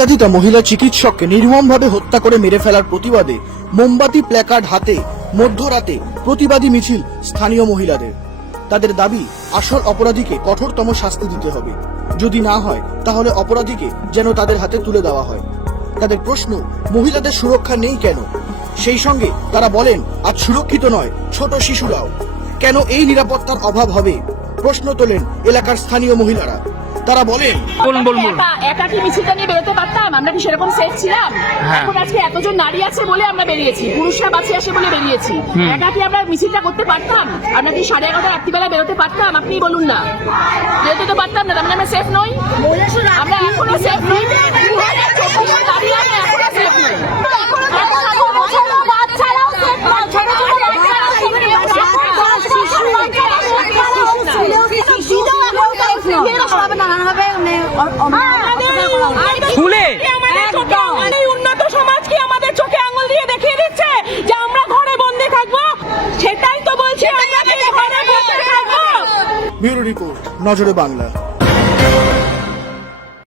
নির্যাতিতা মহিলা চিকিৎসককে নির্মমভাবে হত্যা করে মেরে ফেলার প্রতিবাদে মোমবাতি, প্ল্যাকার্ড হাতে, মধ্যরাতে প্রতিবাদী মিছিল স্থানীয় মহিলাদের। তাদের দাবি, আসল অপরাধীকে কঠোরতম শাস্তি দিতে হবে। যদি না হয়, তাহলে অপরাধীকে যেন তাদের হাতে তুলে দেওয়া হয়। তাদের প্রশ্ন, মহিলাদের সুরক্ষা নেই কেন? সেই সঙ্গে তারা বলেন, আজ সুরক্ষিত নয়, ছোট শিশুরাও। কেন এই নিরাপত্তার অভাব হবে? প্রশ্ন তোলেন এলাকার স্থানীয় মহিলারা। তারা বলেন। বলুন বলুন একা কি মিছিলটা নিয়ে বেরোতে পারতাম? আমরা কি সেরকম সেফ ছিলাম? হ্যাঁ। এখন আজকে এতজন নারী আছে বলে আমরা বেরিয়েছি। পুরুষরা বাঁচিয়ে আসে বলে বেরিয়েছি। একা কি আমরা মিছিলটা করতে পারতাম? আমরা কি সাড়ে এগারোটা রাত্রিবেলা বেরোতে পারতাম? আপনি বলুন না। বেরোতে তো পারতাম না তার মানে আমরা সেফ নই। আমরা এখনও সেফ নই দাঁড়িয়ে আমরা এখনও সেফ নই উন্নত সমাজ কি আমাদের চোখে আঙুল দিয়ে দেখিয়ে দিচ্ছে যে আমরা ঘরে বন্দি থাকব? সেটাই তো বলছি আমরা কি ঘরে বসে থাকব। ব্যুরো রিপোর্ট নজরে বাংলা।